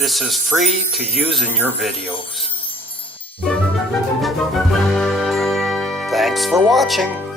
This is free to use in your videos. Thanks for watching.